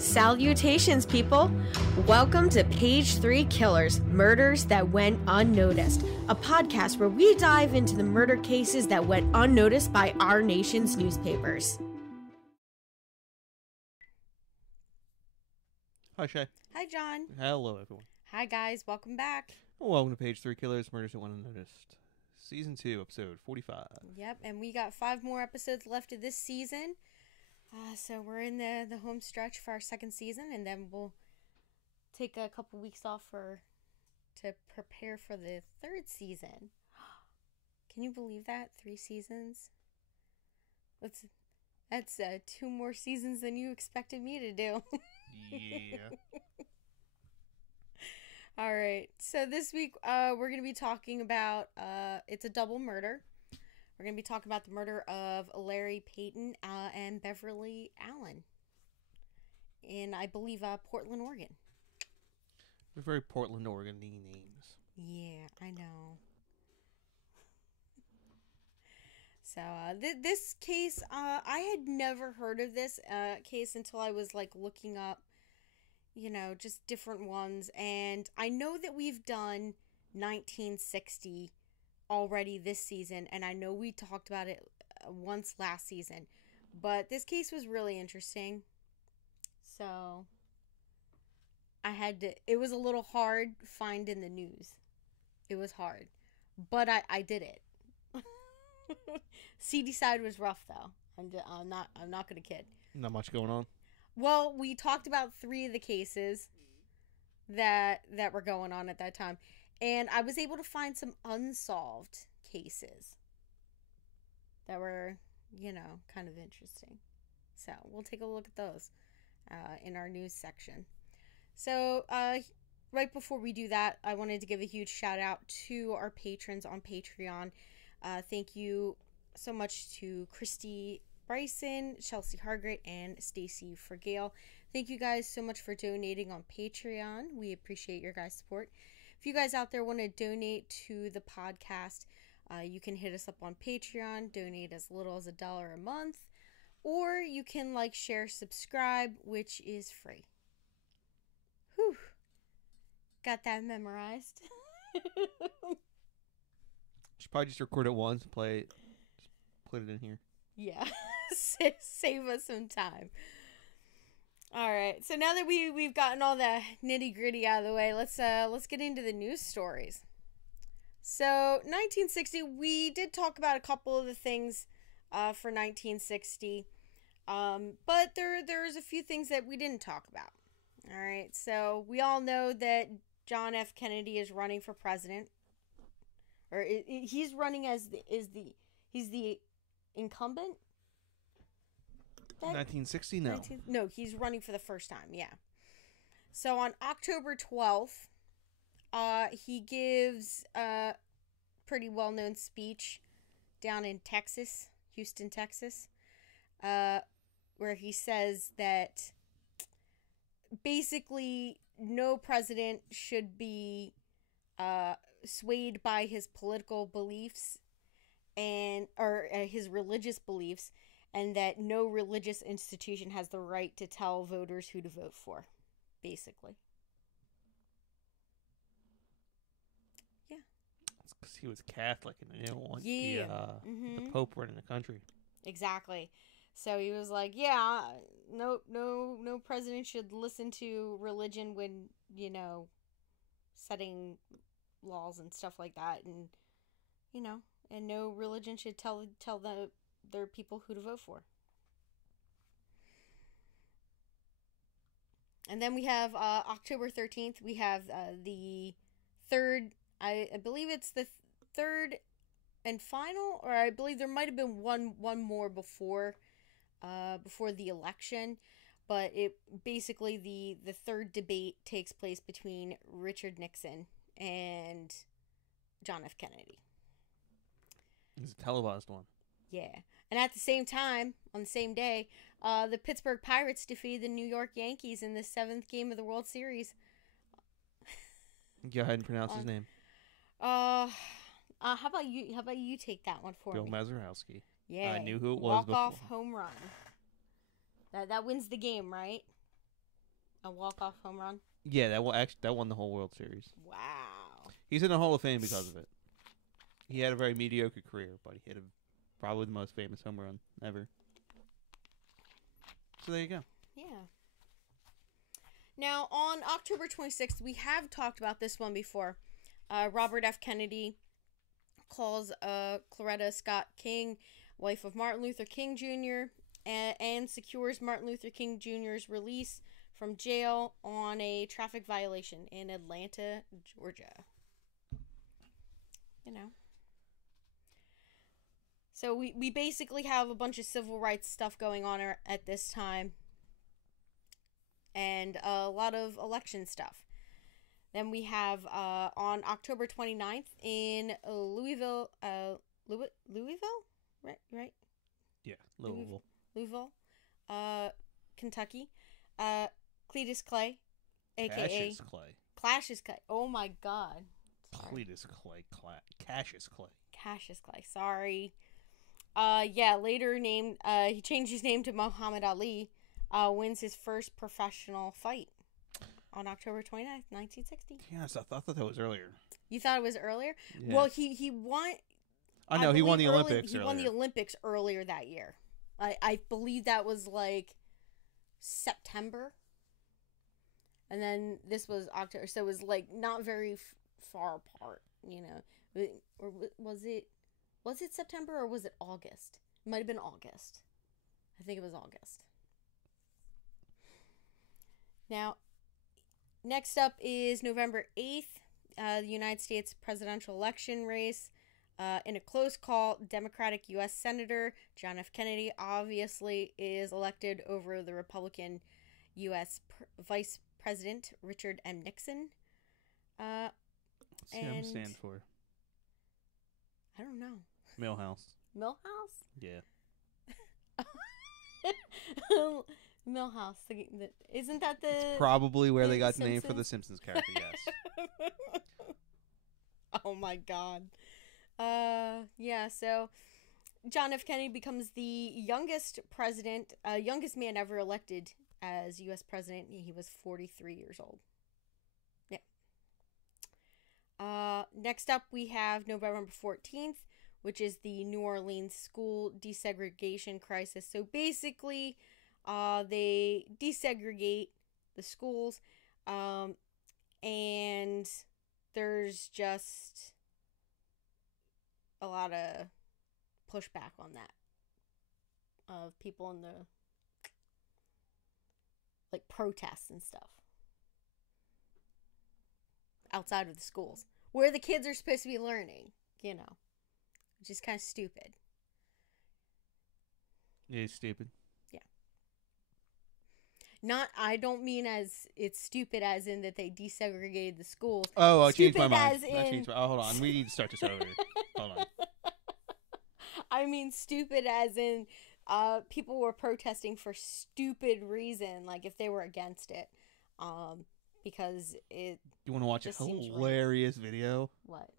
Salutations, people! Welcome to Page 3 Killers, Murders That Went Unnoticed, a podcast where we dive into the murder cases that went unnoticed by our nation's newspapers. Hi, Shay. Hi, John. Hello, everyone. Hi, guys. Welcome back. Welcome to Page 3 Killers, Murders That Went Unnoticed. Season 2, Episode 45. Yep, and we got 5 more episodes left of this season. So we're in the home stretch for our second season, and then we'll take a couple weeks off to prepare for the third season. Can you believe that? 3 seasons? That's 2 more seasons than you expected me to do. Yeah. All right. So this week we're going to be talking about it's a double murder. We're going to be talking about the murder of Larry Peyton and Beverly Allan in, I believe, Portland, Oregon. They're very Portland, Oregon-y names. Yeah, I know. So this case, I had never heard of this case until I was looking up, just different ones. And I know that we've done 1960 already this season, and I know we talked about it once last season, but this case was really interesting. So it was a little hard finding the news. It was hard, but I did it. CD side was rough though. I'm not gonna kid. Not much going on. Well, we talked about 3 of the cases that were going on at that time. And I was able to find some unsolved cases that were, kind of interesting. So we'll take a look at those in our news section. So right before we do that, I wanted to give a huge shout out to our patrons on Patreon. Thank you so much to Christy Bryson, Chelsea Hargrett, and Stacey Fragale. Thank you guys so much for donating on Patreon. We appreciate your guys' support. If you guys out there want to donate to the podcast, you can hit us up on Patreon, donate as little as $1 a month, or you can share, subscribe, which is free. Whew. Got that memorized. Should probably just record it once, play it, just put it in here. Yeah, save us some time. All right, so now that we've gotten all the nitty gritty out of the way, let's get into the news stories. So 1960, we did talk about a couple of the things for 1960, but there's a few things that we didn't talk about. All right, so we all know that John F. Kennedy is running for president, or he's running he's the incumbent. 1960? No. No, he's running for the first time, yeah. So on October 12th, he gives a pretty well-known speech down in Texas, Houston, Texas, where he says that basically no president should be swayed by his political beliefs or his religious beliefs, and that no religious institution has the right to tell voters who to vote for, basically. Yeah. That's because he was Catholic and they didn't want the Pope running the country. Exactly. So he was like, yeah, no president should listen to religion when, setting laws and stuff like that, and, and no religion should tell their people who to vote for. And then we have October 13th. We have the third, I believe it's the third and final, or I believe there might have been one more before the election, but it basically the third debate takes place between Richard Nixon and John F. Kennedy. It's a televised one. Yeah. And at the same time, on the same day, the Pittsburgh Pirates defeated the New York Yankees in the 7th game of the World Series. Go ahead and pronounce his name. How about you take that one for Bill me? Mazeroski. Yeah. I knew who it was before. Walk-off home run. That wins the game, right? A walk-off home run? Yeah, that won the whole World Series. Wow. He's in the Hall of Fame because of it. He had a very mediocre career, but he hit probably the most famous home run ever. So there you go. Yeah. Now, on October 26th, we have talked about this one before. Robert F. Kennedy calls Coretta Scott King, wife of Martin Luther King Jr., and secures Martin Luther King Jr.'s release from jail on a traffic violation in Atlanta, Georgia. You know. So we basically have a bunch of civil rights stuff going on at this time. And a lot of election stuff. Then we have on October 29th in Louisville, right? Yeah, Louisville, Kentucky. Cletus Clay, aka Cassius Clay. Oh my God. Sorry. Cletus Clay, Cassius Clay. Cassius Clay. Sorry. Later named. He changed his name to Muhammad Ali. Wins his first professional fight on October 29th, 1960. Yes, I thought that was earlier. You thought it was earlier? Yeah. Well, he won. I know, he won the Olympics earlier. He won the Olympics earlier that year. I believe that was like September. And then this was October. So it was like not very far apart, you know. Or was it September or was it August? It might have been August. I think it was August. Now, next up is November 8th, the United States presidential election race. In a close call, Democratic U.S. Senator John F. Kennedy obviously is elected over the Republican U.S. Vice President Richard M. Nixon. What's CM stand for? I don't know. Millhouse. Millhouse? Yeah. Millhouse. Isn't that the... It's probably where they got the name for the Simpsons character, yes. Oh my God. So John F. Kennedy becomes the youngest man ever elected as U.S. president. He was 43 years old. Yeah. Next up, we have November 14th, which is the New Orleans school desegregation crisis. So basically, they desegregate the schools, and there's just a lot of pushback on that of people in the protests and stuff outside of the schools where the kids are supposed to be learning, you know, which is kind of stupid. Yeah, it's stupid. I don't mean as it's stupid as in that they desegregated the schools. Oh, I changed my mind. Hold on. We need to start this over. Hold on. I mean stupid as in people were protesting for stupid reason, like if they were against it. Because it... You want to watch a hilarious video? What?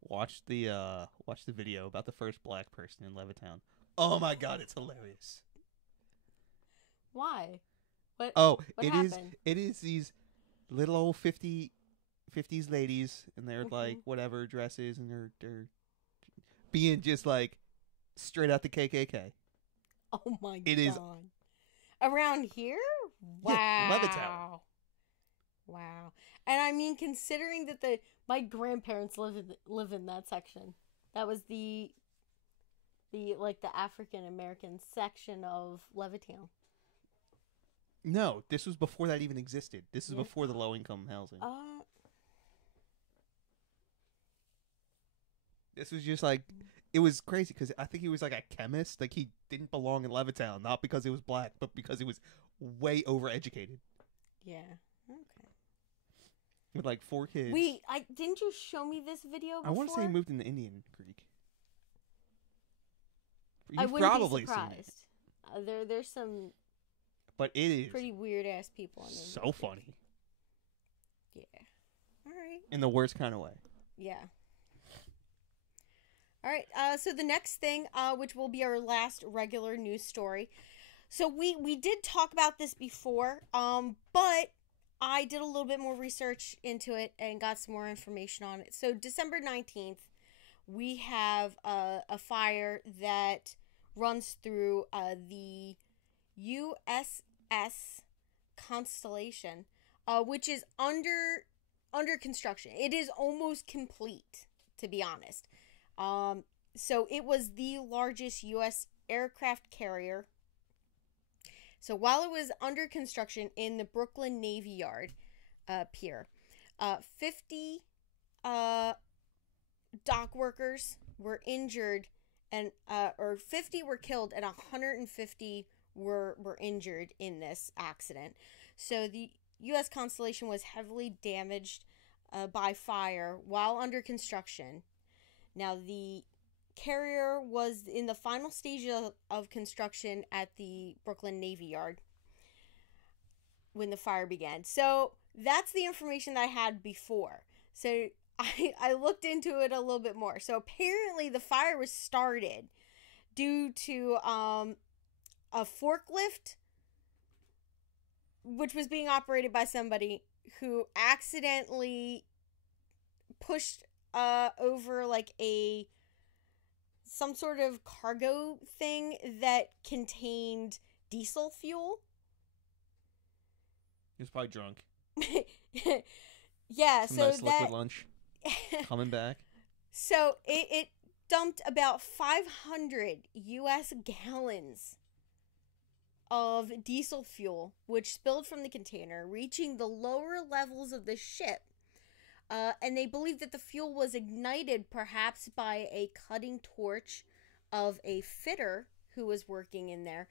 Watch the video about the first black person in Levittown. Oh my God, it's hilarious. Why? What it is these little old 50s ladies, and they're like whatever dresses, and they're being just like straight out the KKK. Oh my God. It is around here? Wow. Yeah, Levittown. Wow. And I mean, considering that my grandparents live in that section. That was the African American section of Levittown. No, this was before that even existed. This is before the low-income housing. This was just like, it was crazy because I think he was like a chemist. Like, he didn't belong in Levittown, not because he was black, but because he was way overeducated. Yeah. Okay. With like 4 kids. Didn't you show me this video before? I want to say he moved into Indian Creek. I wouldn't be surprised. There's some... But it is pretty weird ass people. So funny. Yeah. All right. In the worst kind of way. Yeah. All right. So the next thing, which will be our last regular news story. So we did talk about this before, but I did a little bit more research into it and got some more information on it. So December 19th, we have a fire that runs through the USS Constellation, which is under construction. It is almost complete, to be honest. So it was the largest U.S. aircraft carrier. So while it was under construction in the Brooklyn Navy Yard pier, 50 dock workers were injured, and or 50 were killed, and 150 were injured in this accident. So the U.S. Constellation was heavily damaged by fire while under construction. Now, the carrier was in the final stage of construction at the Brooklyn Navy Yard when the fire began. So that's the information that I had before. So I looked into it a little bit more. So apparently the fire was started due to a forklift, which was being operated by somebody who accidentally pushed over like some sort of cargo thing that contained diesel fuel. He was probably drunk. Yeah, some so nice liquid lunch coming back. So it dumped about 500 U.S. gallons of diesel fuel, which spilled from the container, reaching the lower levels of the ship. And they believe that the fuel was ignited perhaps by a cutting torch of a fitter who was working in there.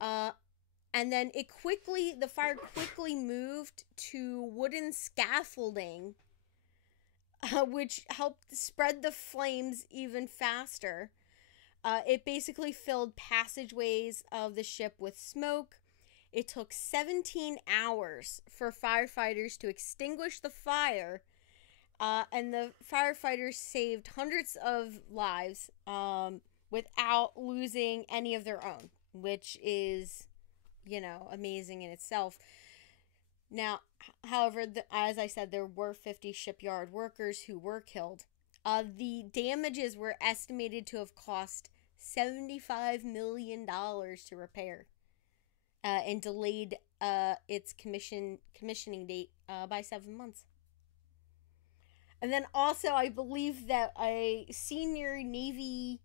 And then the fire quickly moved to wooden scaffolding, which helped spread the flames even faster. It basically filled passageways of the ship with smoke. It took 17 hours for firefighters to extinguish the fire. And the firefighters saved hundreds of lives without losing any of their own, which is, amazing in itself. Now, however, as I said, there were 50 shipyard workers who were killed. The damages were estimated to have cost $75 million to repair, and delayed its commissioning date by 7 months. And then also, I believe that a senior Navy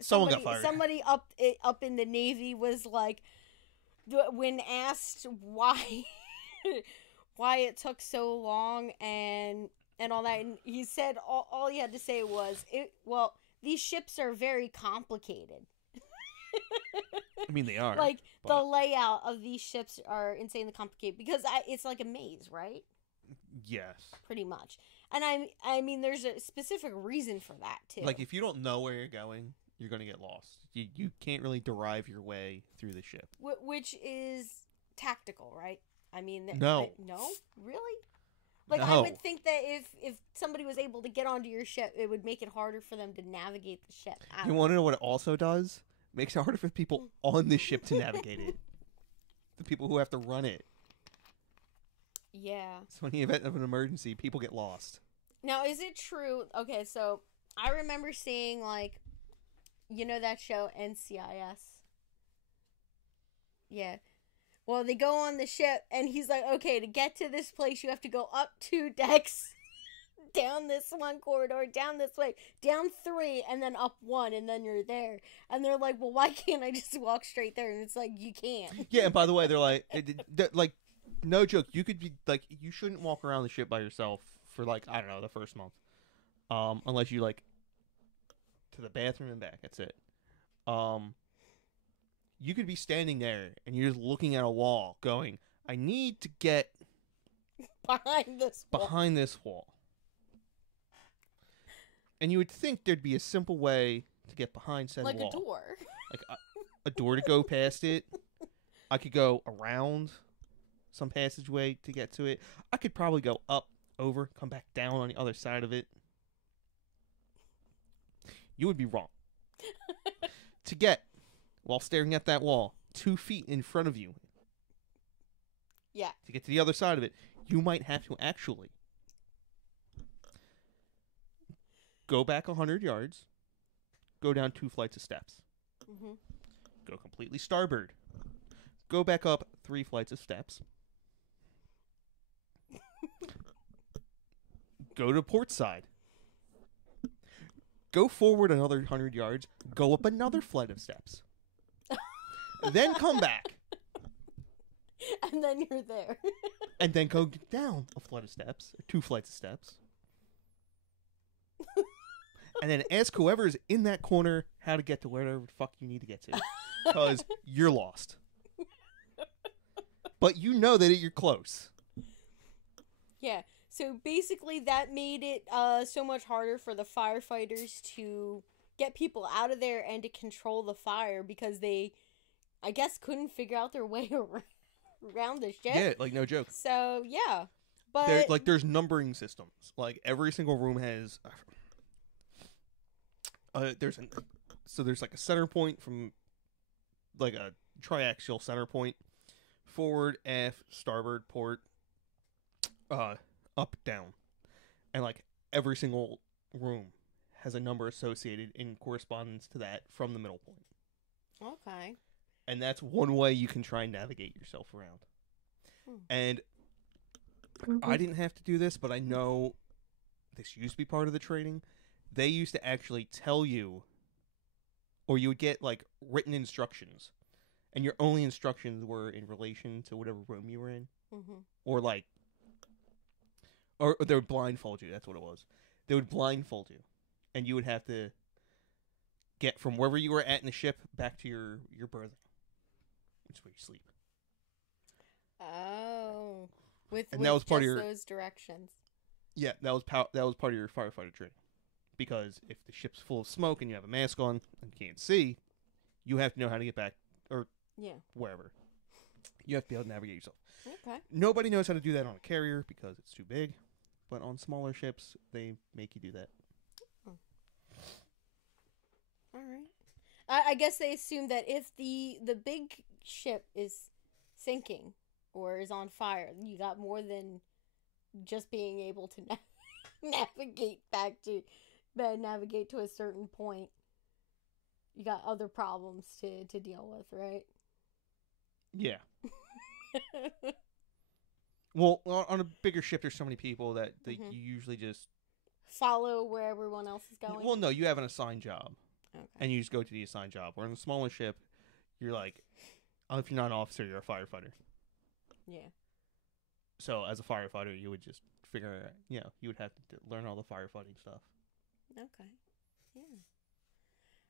Someone got fired. Somebody up in the Navy was like, when asked why it took so long and all that, and he said all he had to say was, these ships are very complicated. I mean, they are. Like, the layout of these ships are insanely complicated because it's like a maze, right? Yes. Pretty much. And I mean, there's a specific reason for that, too. Like, if you don't know where you're going, you're going to get lost. You can't really derive your way through the ship. Which is tactical, right? I mean... No. No? Really? Like, no. I would think that if somebody was able to get onto your ship, it would make it harder for them to navigate the ship. You want to know what it also does? Makes it harder for people on the ship to navigate it. The people who have to run it. Yeah. So in the event of an emergency, people get lost. Now, is it true? Okay, so I remember seeing, like, that show NCIS? Yeah. Well, they go on the ship, and he's like, okay, to get to this place, you have to go up 2 decks, down this one corridor, down this way, down 3, and then up 1, and then you're there. And they're like, well, why can't I just walk straight there? And it's like, you can't. Yeah, and by the way, they're like, no joke, you could be, like, you shouldn't walk around the ship by yourself for, like, I don't know, the first month. Unless you, like, to the bathroom and back, that's it. You could be standing there, and you're just looking at a wall, going, I need to get behind this wall. And you would think there'd be a simple way to get behind said wall. Like a door. Like a door to go past it. I could go around some passageway to get to it. I could probably go up, over, come back down on the other side of it. You would be wrong. To get, while staring at that wall, 2 feet in front of you. Yeah. To get to the other side of it, you might have to actually go back 100 yards, go down 2 flights of steps, go completely starboard, go back up 3 flights of steps, go to port side, go forward another 100 yards, go up another flight of steps, then come back. And then you're there. And then go down a flight of steps, 2 flights of steps. And then ask whoever's in that corner how to get to wherever the fuck you need to get to. Because you're lost. But you know that you're close. Yeah. So basically that made it so much harder for the firefighters to get people out of there and to control the fire because they, I guess, couldn't figure out their way around the ship. Yeah, like no joke. So, yeah. But there's numbering systems. Like every single room has there's like a center point from like a triaxial center point, forward, aft, starboard, port, up, down, and like every single room has a number associated in correspondence to that from the middle point. Okay. And that's one way you can try and navigate yourself around. And I didn't have to do this, but I know this used to be part of the training. They used to actually tell you, or you would get like written instructions, and your only instructions were in relation to whatever room you were in, or like, or they would blindfold you. That's what it was. They would blindfold you, and you would have to get from wherever you were at in the ship back to your berthing, which is where you sleep. Oh, with that was part of your those directions. Yeah, that was part of your firefighter training. Because if the ship's full of smoke and you have a mask on and can't see, you have to know how to get back or wherever. You have to be able to navigate yourself. Okay. Nobody knows how to do that on a carrier because it's too big, but on smaller ships they make you do that. Oh. All right. I guess they assume that if the big ship is sinking or is on fire, you got more than just being able to navigate to a certain point. You got other problems to deal with, right? Yeah. Well, on a bigger ship, there's so many people that you usually just follow where everyone else is going. Well, no, you have an assigned job, okay, and you just go to the assigned job. Or in a smaller ship, you're like, if you're not an officer, you're a firefighter. Yeah. So as a firefighter, you would just figure, you would have to learn all the firefighting stuff. Okay. Yeah.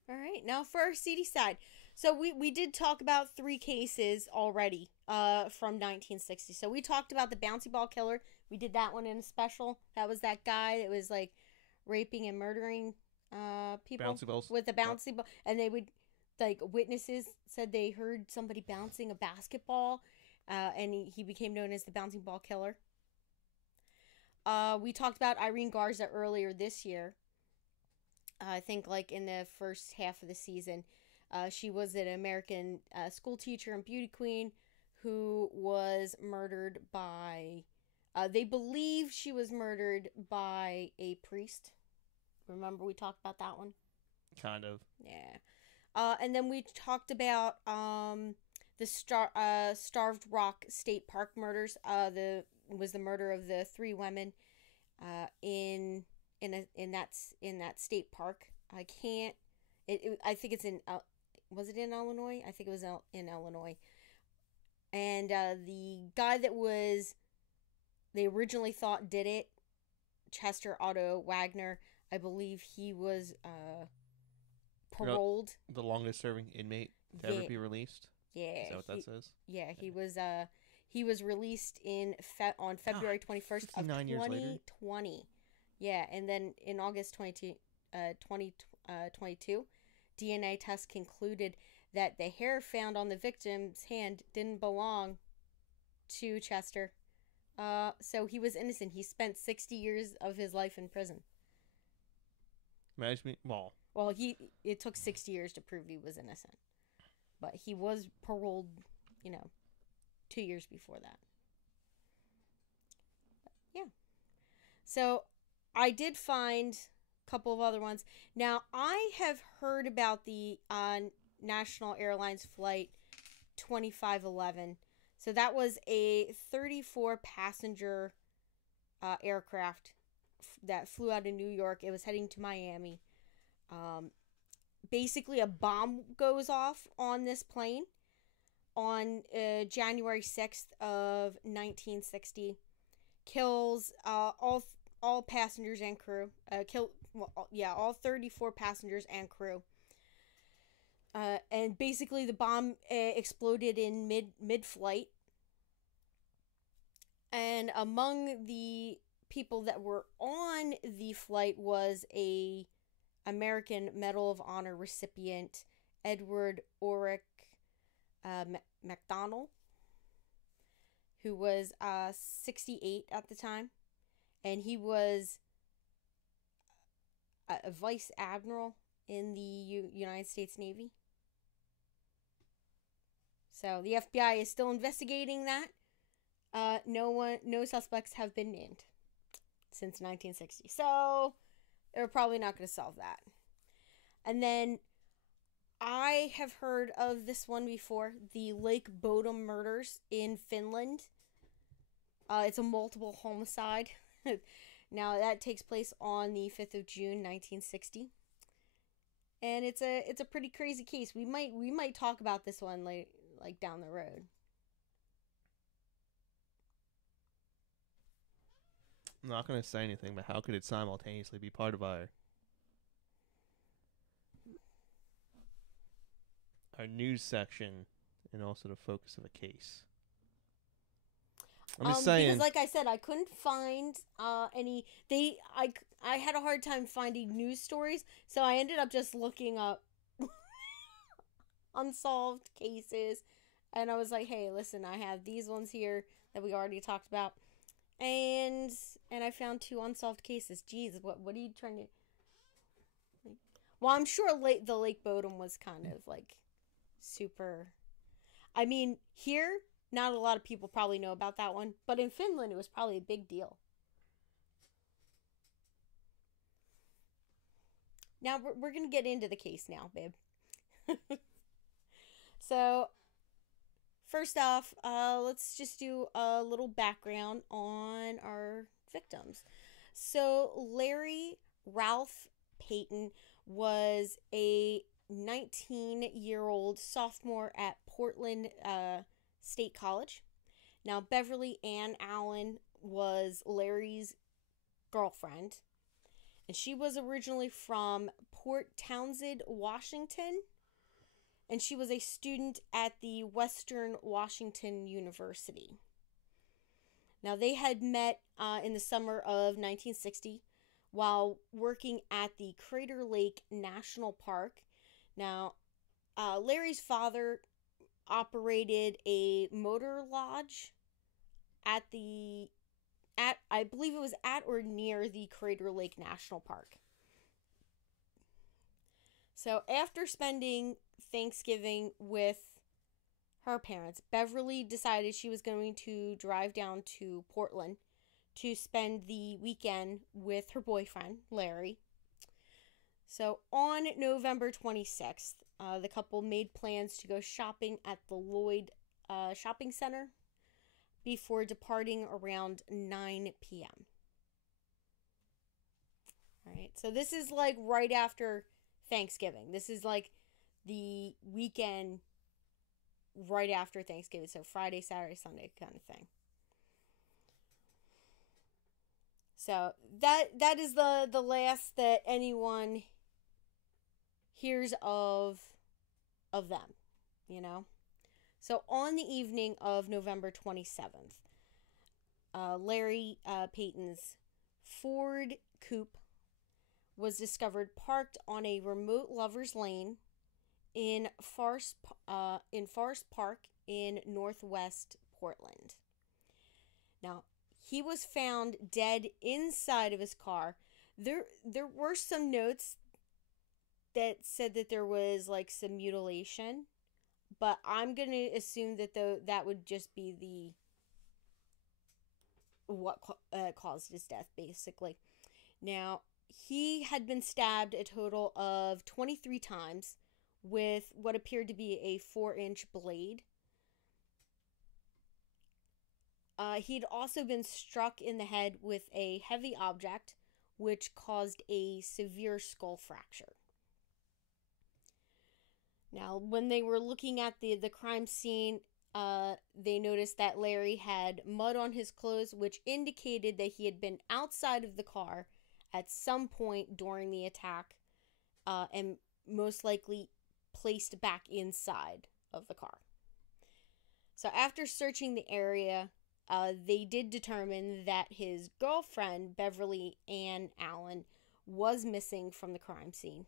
All right. Now for our CD side. So we did talk about 3 cases already from 1960. So we talked about the bouncy ball killer. We did that one in a special. That was that guy that was like raping and murdering people bouncy balls. With a bouncy ball. And they would, like, witnesses said they heard somebody bouncing a basketball, and he became known as the bouncing ball killer. We talked about Irene Garza earlier this year. I think like in the first half of the season. She was an American school teacher and beauty queen who was murdered by... they believe she was murdered by a priest. Remember we talked about that one? Kind of. Yeah. And then we talked about the Starved Rock State Park murders. Was the murder of the 3 women in that state park. I can't. I think it's in. Was it in Illinois? I think it was in Illinois. And the guy that they originally thought did it, Chester Otto Wagner, I believe he was paroled. The longest serving inmate to ever be released. Yeah. Is that what that says? Yeah, he was released on February 21st of 2020. Yeah, and then in August 2022, DNA tests concluded that the hair found on the victim's hand didn't belong to Chester. So he was innocent. He spent 60 years of his life in prison. Imagine me. Well, it took 60 years to prove he was innocent. But he was paroled, 2 years before that. So I did find a couple of other ones. Now, I have heard about the National Airlines Flight 2511. So that was a 34 passenger aircraft that flew out of New York. It was heading to Miami. Basically, a bomb goes off on this plane on January 6th of 1960. Kills all passengers and crew. All 34 passengers and crew. And basically, the bomb exploded in mid-flight. And among the people that were on the flight was a American Medal of Honor recipient, Edward Ulrich McDonnell, who was 68 at the time, and he was a vice admiral in the United States Navy. So the FBI is still investigating that. No suspects have been named since 1960. So they're probably not going to solve that. And then I have heard of this one before, the Lake Bodom murders in Finland. It's a multiple homicide. Now that takes place on the 5th of June, 1960. And it's a pretty crazy case. We might talk about this one like down the road. I'm not going to say anything, but how could it simultaneously be part of our news section and also the focus of a case? I'm just saying. Because like I said, I couldn't find any. I had a hard time finding news stories, so I ended up just looking up unsolved cases, and I was like, hey, listen, I have these ones here that we already talked about, and I found 2 unsolved cases. Jeez, what are you trying to? Well, I'm sure the Lake Bodom was kind of like super. I mean, here, not a lot of people probably know about that one, but in Finland, it was probably a big deal. Now, we're going to get into the case now, babe. So, first off, let's just do a little background on our victims. So, Larry Ralph Peyton was a 19-year-old sophomore at Portland State College. Now, Beverly Ann Allan was Larry's girlfriend, and she was originally from Port Townsend, Washington, and she was a student at the Western Washington University. Now, they had met in the summer of 1960 while working at the Crater Lake National Park. Now, Larry's father operated a motor lodge I believe it was at or near the Crater Lake National Park. So after spending Thanksgiving with her parents, Beverly decided she was going to drive down to Portland to spend the weekend with her boyfriend, Larry. So on November 26th, the couple made plans to go shopping at the Lloyd Shopping Center before departing around 9 p.m. All right, so this is like right after Thanksgiving. This is like the weekend right after Thanksgiving. So Friday, Saturday, Sunday kind of thing. So that is the last that anyone hears of them, you know. So on the evening of November 27th, Larry Peyton's Ford coupe was discovered parked on a remote lover's lane in Forest Park in northwest Portland. Now, he was found dead inside of his car. There were some notes that said that there was like some mutilation, but I'm going to assume that that would just be what caused his death, basically. Now, he had been stabbed a total of 23 times with what appeared to be a 4-inch blade. He'd also been struck in the head with a heavy object, which caused a severe skull fracture. Now, when they were looking at the crime scene, they noticed that Larry had mud on his clothes, which indicated that he had been outside of the car at some point during the attack, and most likely placed back inside of the car. So after searching the area, they did determine that his girlfriend, Beverly Ann Allan, was missing from the crime scene.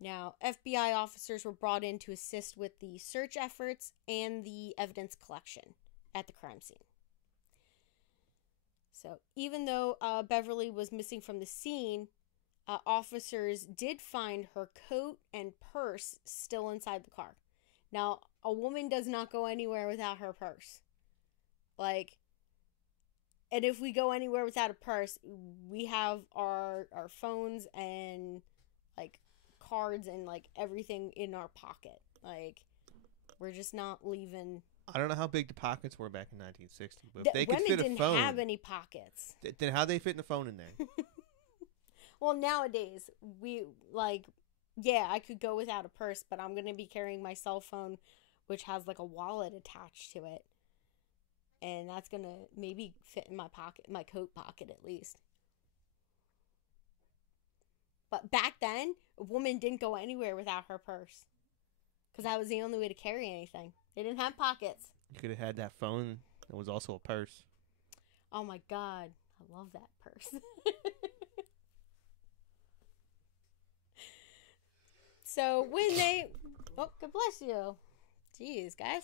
Now, FBI officers were brought in to assist with the search efforts and the evidence collection at the crime scene. So, even though Beverly was missing from the scene, officers did find her coat and purse still inside the car. Now, a woman does not go anywhere without her purse. And if we go anywhere without a purse, we have our phones and, cards and, everything in our pocket. We're just not leaving. I don't know how big the pockets were back in 1960, but if they could fit a phone... Women didn't have any pockets. Then how'd they fit in a phone in there? Well, nowadays, I could go without a purse, but I'm going to be carrying my cell phone, which has, a wallet attached to it. And that's going to maybe fit in my pocket, my coat pocket at least. But back then, a woman didn't go anywhere without her purse. Because that was the only way to carry anything. They didn't have pockets. You could have had that phone that was also a purse. Oh my God. I love that purse. So when they... Oh, God bless you. Jeez, guys.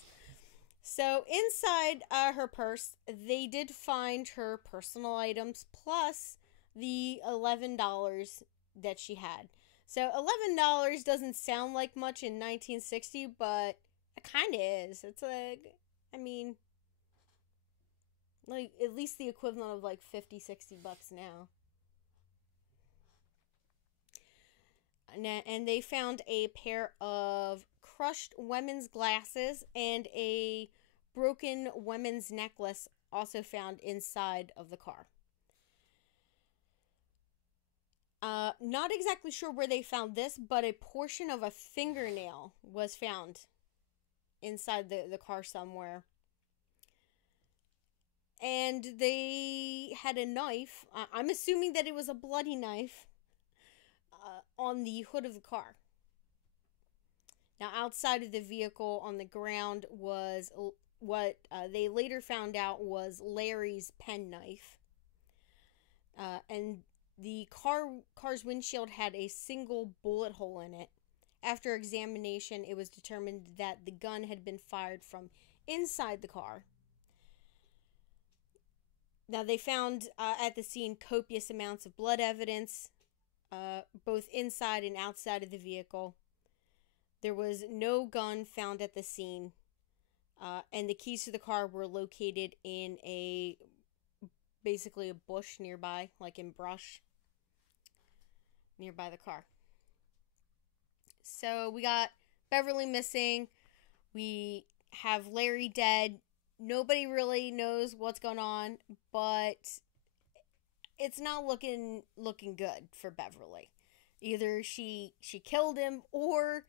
So inside her purse, they did find her personal items plus the $11 that she had. So $11 doesn't sound like much in 1960, but it kind of is. It's at least the equivalent of $50, $60 now. And they found a pair of crushed women's glasses and a broken women's necklace also found inside of the car. Not exactly sure where they found this, but a portion of a fingernail was found inside the car somewhere. And they had a knife. I'm assuming that it was a bloody knife on the hood of the car. Now, outside of the vehicle on the ground was what they later found out was Larry's penknife. And the car's windshield had a single bullet hole in it. After examination, it was determined that the gun had been fired from inside the car. Now, they found at the scene copious amounts of blood evidence, both inside and outside of the vehicle. There was no gun found at the scene, and the keys to the car were located in basically a bush nearby, in brush nearby the car. So we got Beverly missing. We have Larry dead. Nobody really knows what's going on, but it's not looking good for Beverly. Either she killed him or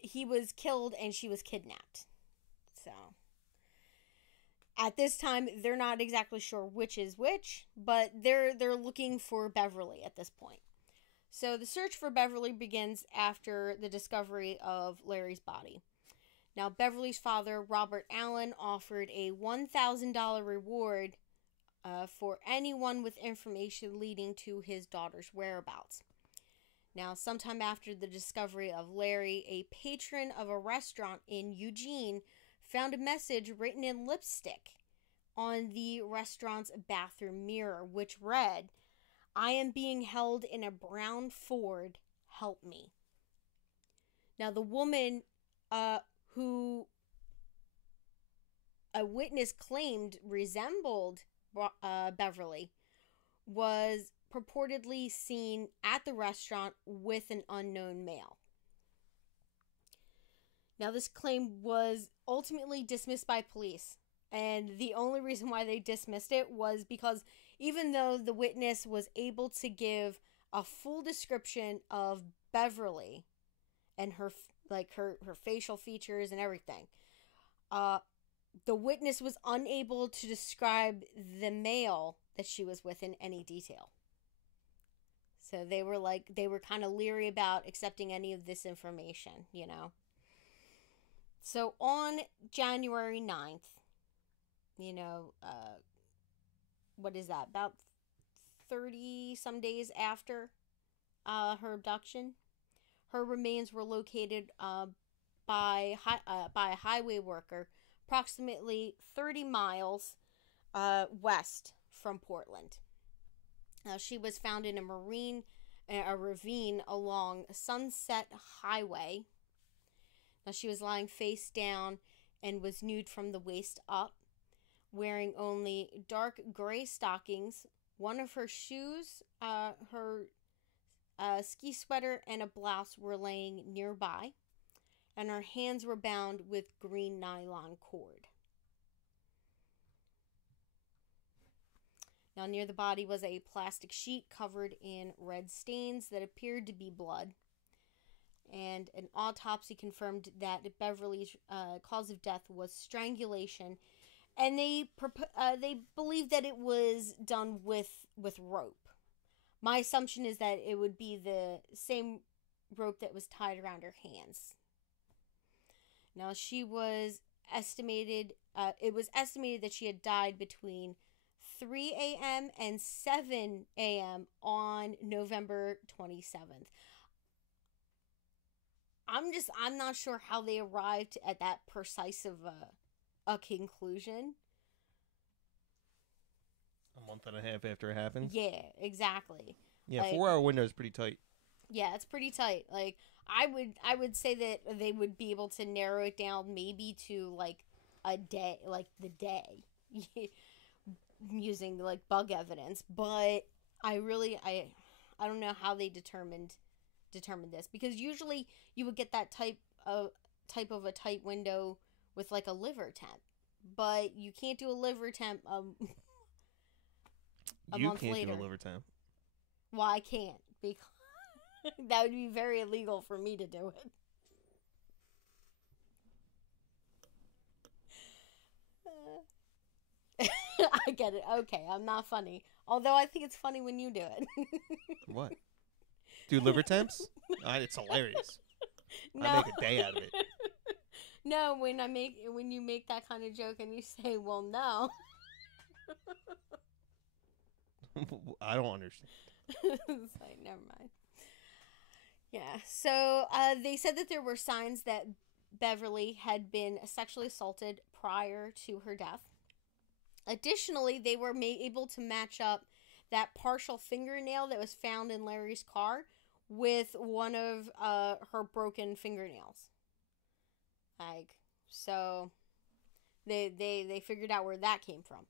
he was killed and she was kidnapped. So at this time, they're not exactly sure which is which, but they're looking for Beverly at this point. So the search for Beverly begins after the discovery of Larry's body. Now, Beverly's father, Robert Allan, offered a $1,000 reward for anyone with information leading to his daughter's whereabouts. Now, sometime after the discovery of Larry, a patron of a restaurant in Eugene found a message written in lipstick on the restaurant's bathroom mirror, which read, "I am being held in a brown Ford. Help me." Now, the woman who a witness claimed resembled Beverly was purportedly seen at the restaurant with an unknown male. Now, this claim was ultimately dismissed by police, and the only reason why they dismissed it was because even though the witness was able to give a full description of Beverly and her facial features and everything, the witness was unable to describe the male that she was with in any detail. So they were kind of leery about accepting any of this information, you know. So on January 9th, you know, what is that? About 30 some days after her abduction, her remains were located by a highway worker approximately 30 miles west from Portland. Now, she was found in a ravine along Sunset Highway. Now, she was lying face down and was nude from the waist up, wearing only dark gray stockings. One of her shoes, her ski sweater, and a blouse were laying nearby, and her hands were bound with green nylon cord. Now, near the body was a plastic sheet covered in red stains that appeared to be blood. And an autopsy confirmed that Beverly's cause of death was strangulation, and they believed that it was done with rope. My assumption is that it would be the same rope that was tied around her hands. Now, she was estimated. It was estimated that she had died between 3 a.m. and 7 a.m. on November 27th. I'm not sure how they arrived at that precise of a conclusion. A month and a half after it happened? Yeah, exactly. Yeah, 4-hour window is pretty tight. Yeah, it's pretty tight. Like, I would say that they would be able to narrow it down maybe to, like, a day, like, the day, using, like, bug evidence. But I don't know how they determined this, because usually you would get that type of a tight window with like a liver temp, but you can't do a liver temp a month later. You can't do a liver temp. Well, I can't, because that would be very illegal for me to do it. I get it. Okay, I'm not funny. Although I think it's funny when you do it. What? Do liver temps? It's hilarious. No. I make a day out of it. No, when you make that kind of joke and you say, "Well, no," I don't understand. It's like, never mind. Yeah. So they said that there were signs that Beverly had been sexually assaulted prior to her death. Additionally, they were able to match up that partial fingernail that was found in Larry's car with one of her broken fingernails. Like, so they figured out where that came from.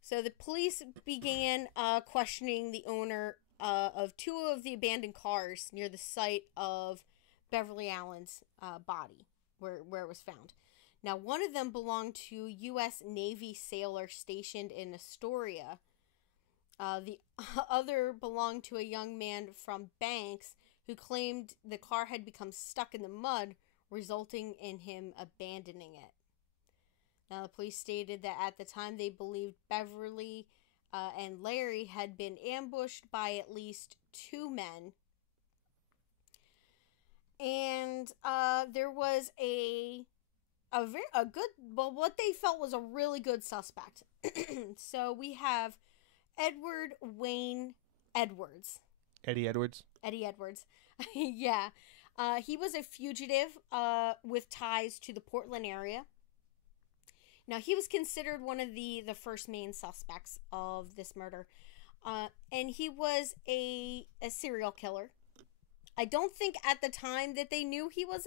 So the police began questioning the owner of two of the abandoned cars near the site of Beverly Allan's body, where it was found. Now, one of them belonged to U.S. Navy sailor stationed in Astoria. The other belonged to a young man from Banks who claimed the car had become stuck in the mud, resulting in him abandoning it. Now, the police stated that at the time they believed Beverly and Larry had been ambushed by at least two men. And there was what they felt was a really good suspect. So we have Edward Wayne Edwards. Eddie Edwards? Eddie Edwards. Yeah. He was a fugitive with ties to the Portland area. Now, he was considered one of the first main suspects of this murder. And he was a serial killer. I don't think at the time that they knew he was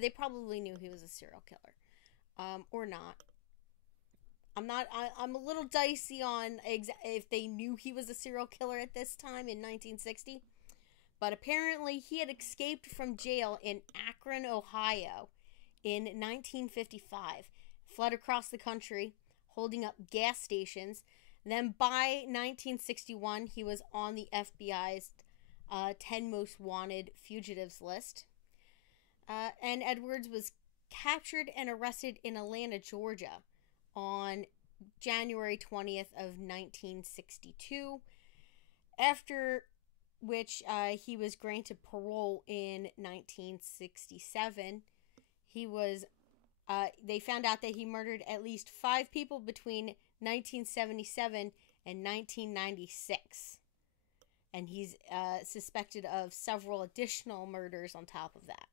they probably knew he was a serial killer. Or not. I'm a little dicey on if they knew he was a serial killer at this time in 1960. But apparently he had escaped from jail in Akron, Ohio in 1955. Fled across the country, holding up gas stations. Then by 1961, he was on the FBI's 10 most wanted fugitives list. And Edwards was captured and arrested in Atlanta, Georgia on January 20th of 1962, after which he was granted parole in 1967. He was, they found out that he murdered at least 5 people between 1977 and 1996. And he's suspected of several additional murders on top of that.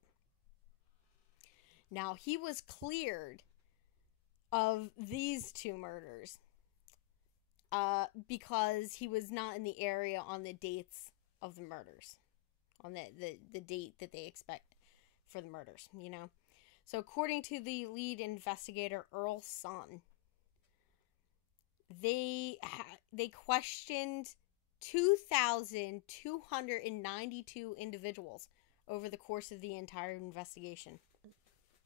Now, he was cleared of these 2 murders because he was not in the area on the dates of the murders, on the date that they expect for the murders, you know. So according to the lead investigator, Earl's son, they questioned 2,292 individuals over the course of the entire investigation.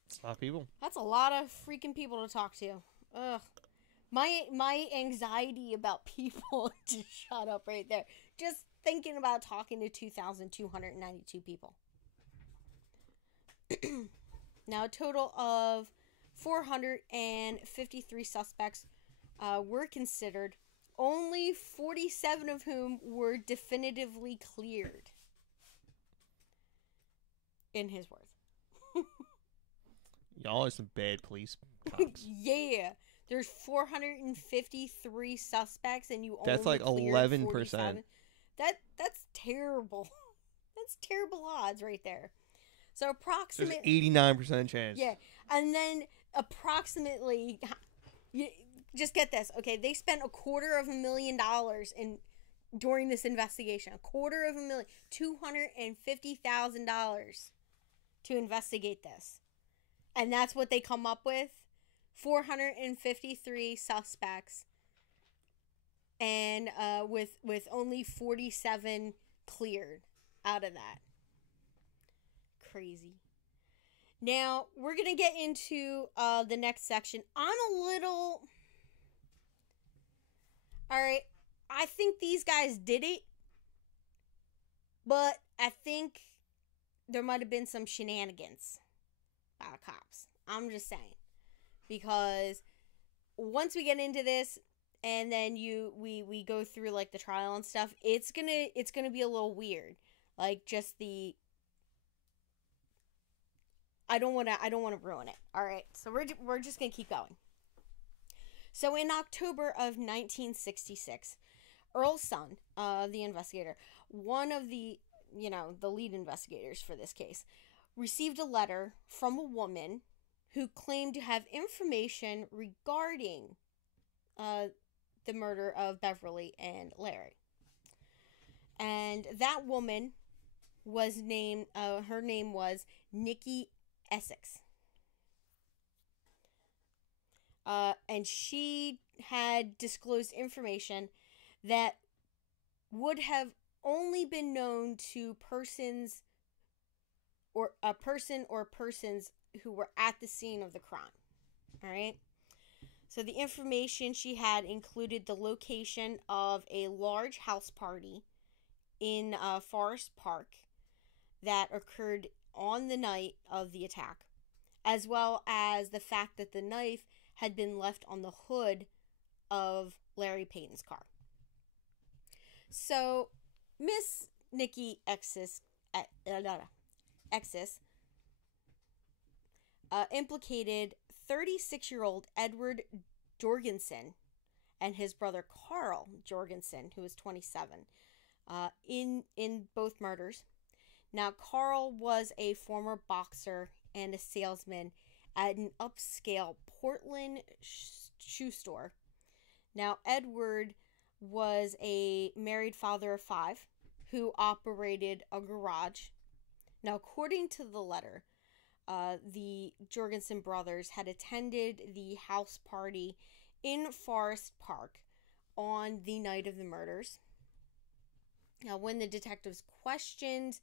That's a lot of people. That's a lot of freaking people to talk to. Ugh. My anxiety about people just shut up right there. Just thinking about talking to 2,292 people. Now, a total of 453 suspects were considered, only 47 of whom were definitively cleared. In his words. Y'all are some bad police cops. Yeah. There's 453 suspects and you only That's like 11%. That's terrible. That's terrible odds right there. So approximately there's 89% chance. Yeah. And then approximately, you just get this. Okay, they spent $250,000 during this investigation. $250,000, $250,000 to investigate this. And that's what they come up with. 453 suspects. And with only 47 cleared out of that. Crazy. Now, we're going to get into the next section. Alright, I think these guys did it. But I think there might have been some shenanigans by the cops. I'm just saying. Because once we get into this, and then we go through like the trial and stuff, it's gonna be a little weird. Like just the I don't wanna ruin it. Alright, so we're just gonna keep going. So in October of 1966, Earl's son, the investigator, one of the lead investigators for this case, received a letter from a woman who claimed to have information regarding the murder of Beverly and Larry. And that woman was named, her name was Nikki Essex. And she had disclosed information that would have only been known to persons or a person or persons who were at the scene of the crime. All right. So the information she had included the location of a large house party in Forest Park that occurred on the night of the attack, as well as the fact that the knife had been left on the hood of Larry Peyton's car. So Miss Nikki Essex implicated 36-year-old Edward Jorgensen and his brother Carl Jorgensen, who was 27, in both murders. Now, Carl was a former boxer and a salesman at an upscale Portland shoe store. Now, Edward was a married father of 5 who operated a garage. Now, according to the letter, the Jorgensen brothers had attended the house party in Forest Park on the night of the murders. Now, when the detectives questioned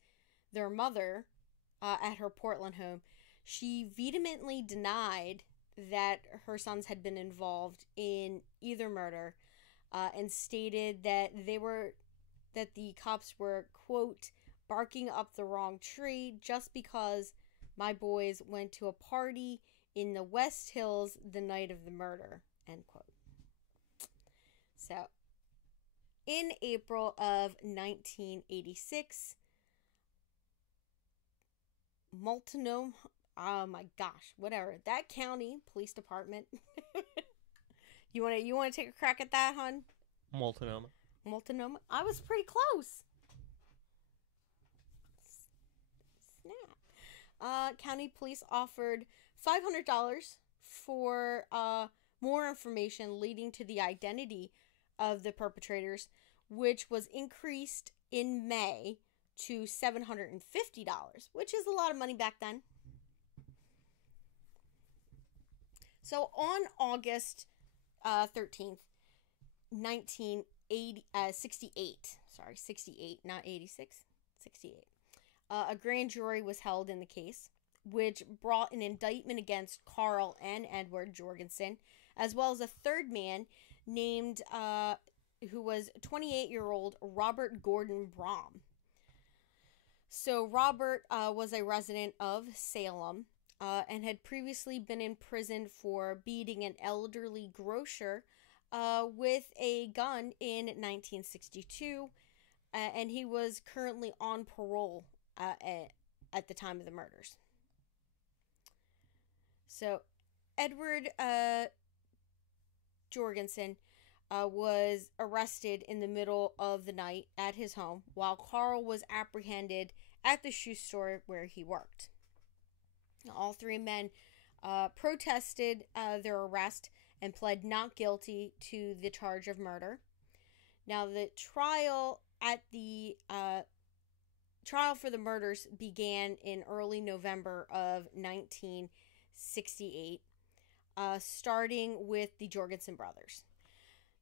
their mother at her Portland home, she vehemently denied that her sons had been involved in either murder, and stated that the cops were, quote, barking up the wrong tree just because my boys went to a party in the West Hills the night of the murder, end quote. So, in April of 1986, Multnomah, oh my gosh, whatever, that county police department. You want to take a crack at that, hon? Multnomah. I was pretty close. Snap. County police offered $500 for more information leading to the identity of the perpetrators, which was increased in May to $750, which is a lot of money back then. So on August 13th, 68, not 86, 68. A grand jury was held in the case, which brought an indictment against Carl and Edward Jorgensen, as well as a third man named, who was 28-year-old Robert Gordon Brom. So Robert was a resident of Salem, and had previously been in prison for beating an elderly grocer with a gun in 1962, and he was currently on parole at the time of the murders. So Edward Jorgensen was arrested in the middle of the night at his home, while Carl was apprehended at the shoe store where he worked. All three men protested their arrest and pled not guilty to the charge of murder. Now, the trial for the murders began in early November of 1968, starting with the Jorgensen brothers.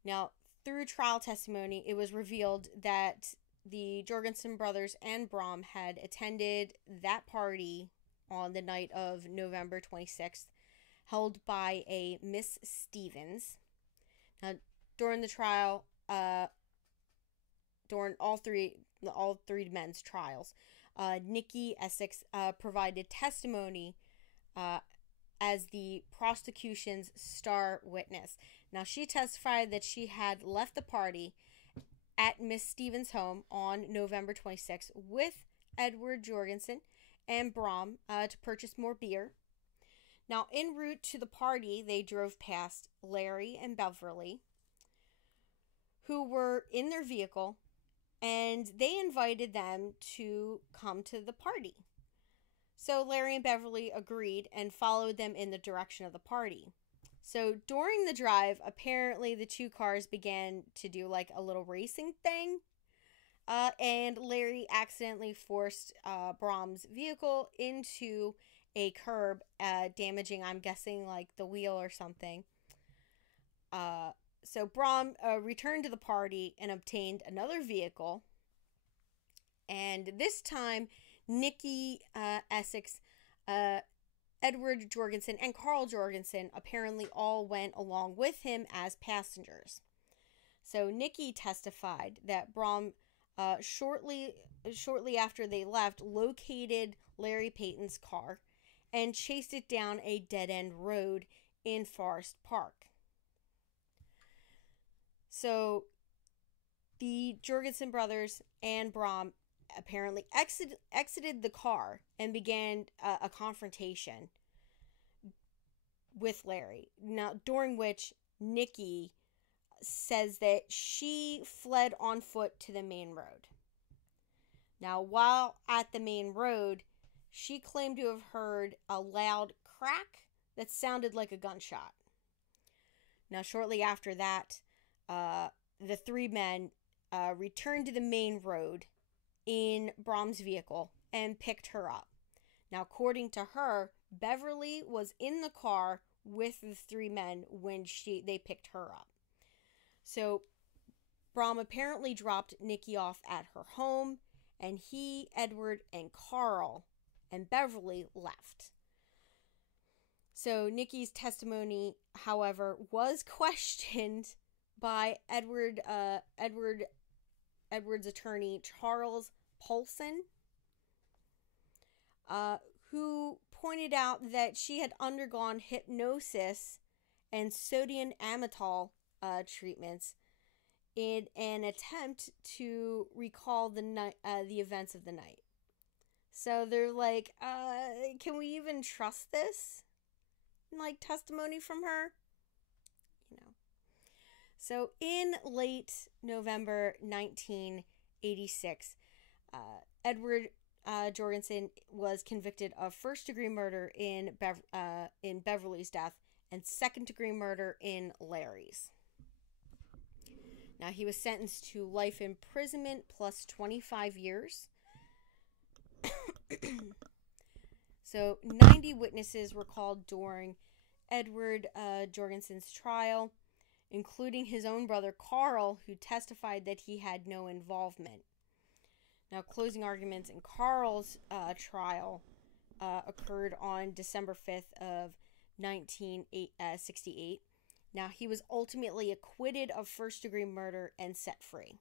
Now, through trial testimony, it was revealed that the Jorgensen brothers and Brom had attended that party on the night of November 26th, held by a Miss Stevens. Now, during the trial, during all three men's trials, Nikki Essex provided testimony as the prosecution's star witness. Now, she testified that she had left the party at Miss Stevens' home on November 26th with Edward Jorgensen and Brom to purchase more beer. Now, en route to the party, they drove past Larry and Beverly, who were in their vehicle, and they invited them to come to the party. So Larry and Beverly agreed and followed them in the direction of the party. So during the drive, apparently the two cars began to do like a little racing thing. And Larry accidentally forced Brom's vehicle into a curb, damaging, I'm guessing, like the wheel or something. So Brom returned to the party and obtained another vehicle. And this time, Nikki Essex, Edward Jorgensen, and Carl Jorgensen apparently all went along with him as passengers. So Nikki testified that Brom shortly after they left, located Larry Peyton's car and chased it down a dead-end road in Forest Park. So the Jorgensen brothers and Brom apparently exited the car and began a confrontation with Larry. Now, during which Nikki says that she fled on foot to the main road. Now, while at the main road, she claimed to have heard a loud crack that sounded like a gunshot. Now, shortly after that, the three men returned to the main road in Brom's vehicle and picked her up. Now, according to her, Beverly was in the car with the three men when they picked her up. So Brahm apparently dropped Nikki off at her home, and he, Edward, and Carl and Beverly left. So Nikki's testimony, however, was questioned by Edward's attorney, Charles Paulson, who pointed out that she had undergone hypnosis and sodium amytal treatments in an attempt to recall the events of the night. So they're like, can we even trust this? Like, testimony from her? You know. So in late November 1986, Edward Jorgensen was convicted of first-degree murder in Beverly's death and second-degree murder in Larry's. Now, he was sentenced to life imprisonment plus 25 years. So, 90 witnesses were called during Edward Jorgensen's trial, including his own brother Carl, who testified that he had no involvement. Now, closing arguments in Carl's trial occurred on December 5th of 1968. Now, he was ultimately acquitted of first-degree murder and set free.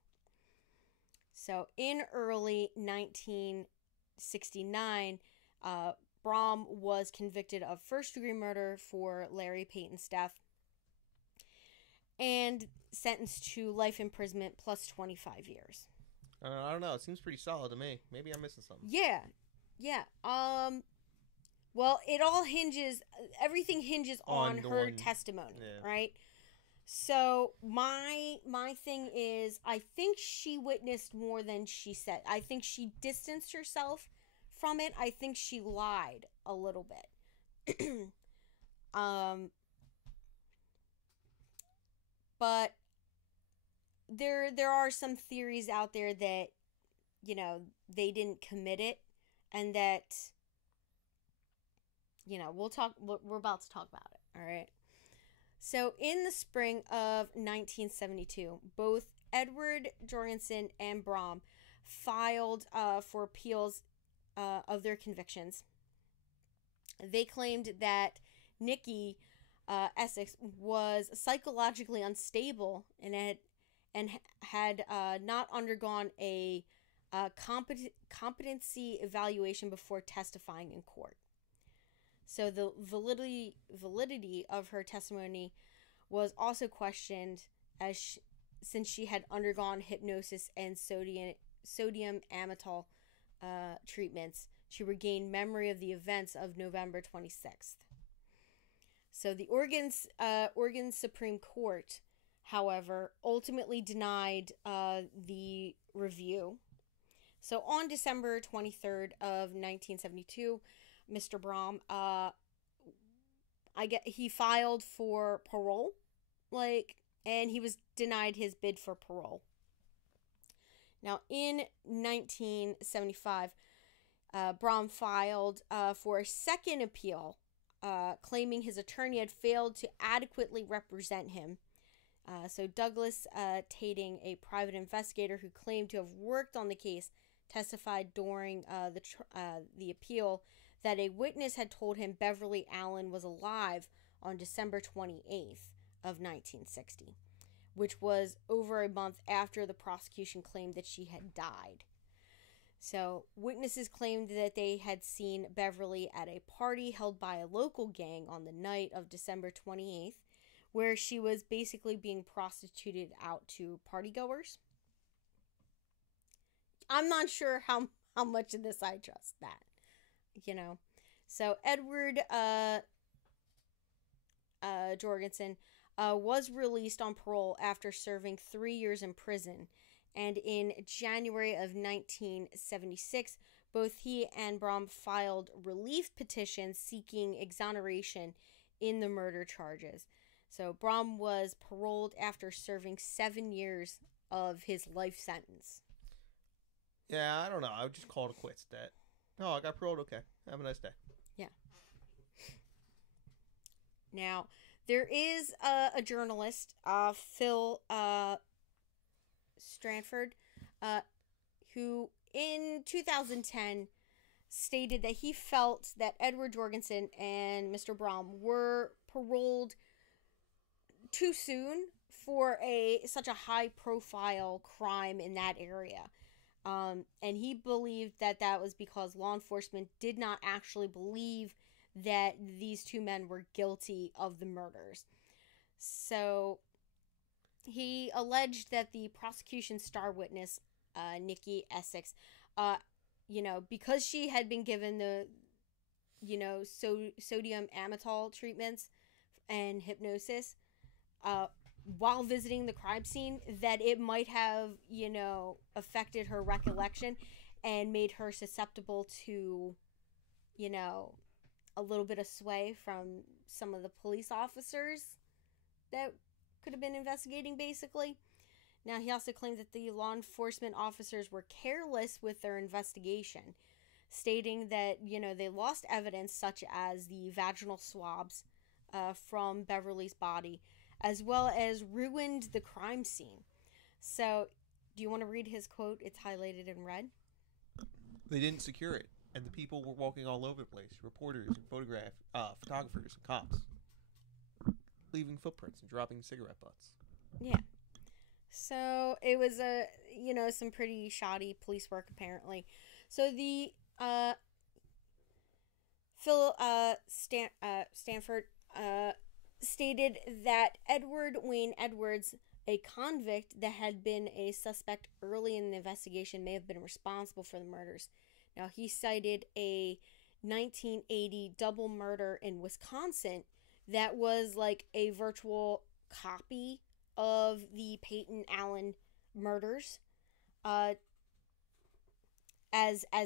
So, in early 1969, Brahm was convicted of first-degree murder for Larry Peyton's death and sentenced to life imprisonment plus 25 years. I don't know. It seems pretty solid to me. Maybe I'm missing something. Yeah. Well, everything hinges on her testimony, right? So my thing is, I think she witnessed more than she said. I think she distanced herself from it. I think she lied a little bit. But there are some theories out there that, you know, they didn't commit it, and that, you know, we're about to talk about it, all right? So in the spring of 1972, both Edward Jorgensen and Brahm filed for appeals of their convictions. They claimed that Nikki Essex was psychologically unstable and had not undergone a competency evaluation before testifying in court. So the validity of her testimony was also questioned since she had undergone hypnosis and sodium amytal treatments to regain memory of the events of November 26th. So the Oregon Supreme Court, however, ultimately denied the review. So on December 23rd of 1972, Mr. Brahm, he filed for parole, and he was denied his bid for parole. Now, in 1975, Brahm filed for a second appeal, claiming his attorney had failed to adequately represent him. So Douglas Tating, a private investigator who claimed to have worked on the case, testified during the appeal that a witness had told him Beverly Allan was alive on December 28th of 1960, which was over a month after the prosecution claimed that she had died. So witnesses claimed that they had seen Beverly at a party held by a local gang on the night of December 28th, where she was basically being prostituted out to partygoers. I'm not sure how much of this I trust that, you know. So Edward Jorgensen was released on parole after serving 3 years in prison. And in January of 1976, both he and Brahm filed relief petitions seeking exoneration in the murder charges. So Brahm was paroled after serving 7 years of his life sentence. Yeah, I don't know. I would just call it quits. That. Oh, I got paroled. Okay. Have a nice day. Yeah. Now, there is a journalist, Phil Stranford, who in 2010 stated that he felt that Edward Jorgensen and Mr. Brom were paroled too soon for such a high-profile crime in that area. And he believed that that was because law enforcement did not actually believe that these two men were guilty of the murders. So he alleged that the prosecution's star witness, Nikki Essex, because she had been given the, sodium amytal treatments and hypnosis, while visiting the crime scene, that it might have, affected her recollection and made her susceptible to, a little bit of sway from some of the police officers that could have been investigating, basically. Now, he also claimed that the law enforcement officers were careless with their investigation, stating that, they lost evidence such as the vaginal swabs from Beverly's body, as well as ruined the crime scene. So, do you want to read his quote? It's highlighted in red. They didn't secure it, and the people were walking all over the place. Reporters and photographers and cops. Leaving footprints and dropping cigarette butts. Yeah. So, it was some pretty shoddy police work, apparently. So, the Phil Stanford stated that Edward Wayne Edwards, a convict that had been a suspect early in the investigation, may have been responsible for the murders. Now, he cited a 1980 double murder in Wisconsin that was like a virtual copy of the Peyton Allan murders as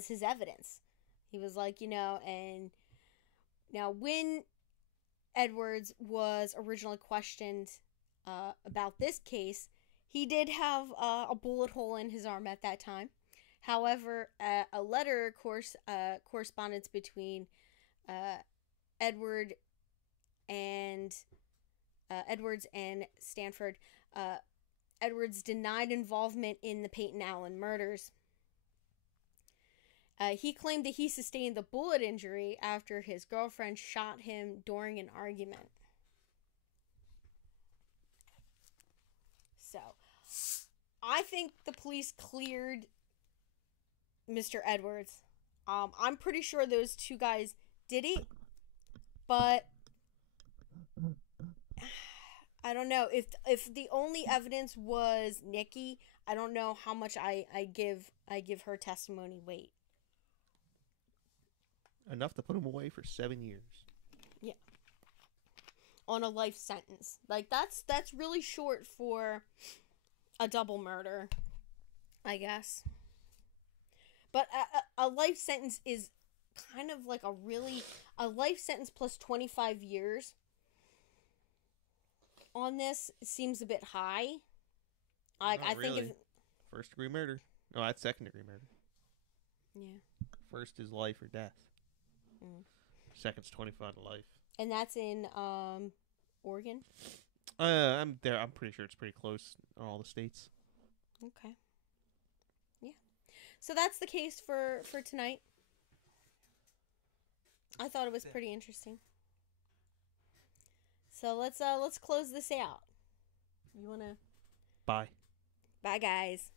his evidence. He was like, and now when Edwards was originally questioned about this case, he did have a bullet hole in his arm at that time. However, a letter correspondence between Edwards and Stanford. Edwards denied involvement in the Peyton Allan murders. He claimed that he sustained the bullet injury after his girlfriend shot him during an argument. So, I think the police cleared Mr. Edwards. I'm pretty sure those two guys did it, but I don't know. If the only evidence was Nikki, I don't know how much I give her testimony weight. Enough to put him away for 7 years. Yeah. On a life sentence. Like, that's really short for a double murder, I guess. But a life sentence is kind of like a life sentence plus 25 years on this seems a bit high. Like, I really. think First degree murder. No, that's second degree murder. Yeah. First is life or death. Second's 25 to life. And that's in Oregon? I'm pretty sure it's pretty close in all the states. Okay. Yeah. So that's the case for tonight. I thought it was pretty interesting. So let's close this out. You wanna? Bye. Bye, guys.